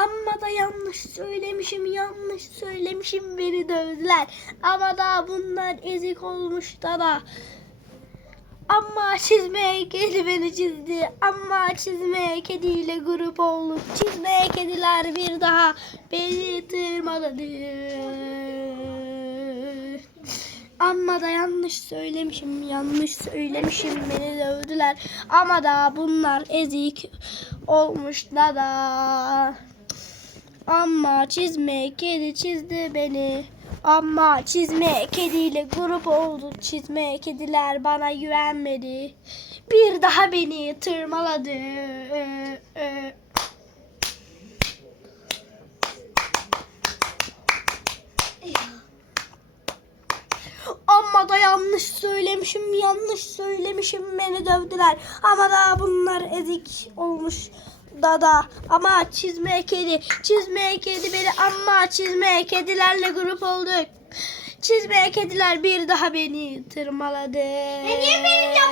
Amma da yanlış söylemişim, yanlış söylemişim beni dövdüler. Ama daha bunlar ezik olmuş da da. Amma çizmeye kedi beni çizdi. Amma çizmeye kediyle grup olduk. Çizmeye kediler bir daha beni tırmaladı. Amma da yanlış söylemişim, yanlış söylemişim beni dövdüler. Ama da bunlar ezik olmuş da da. Ama çizme kedi çizdi beni. Ama çizme kediyle grup oldu. Çizme kediler bana güvenmedi. Bir daha beni tırmaladı. Amma da yanlış söylemişim, yanlış söylemişim beni dövdüler. Ama da bunlar ezik olmuş dada. Ama çizme kedi, çizme kedi beni ama çizme kedilerle grup olduk. Çizme kediler bir daha beni tırmaladı. E niye benim?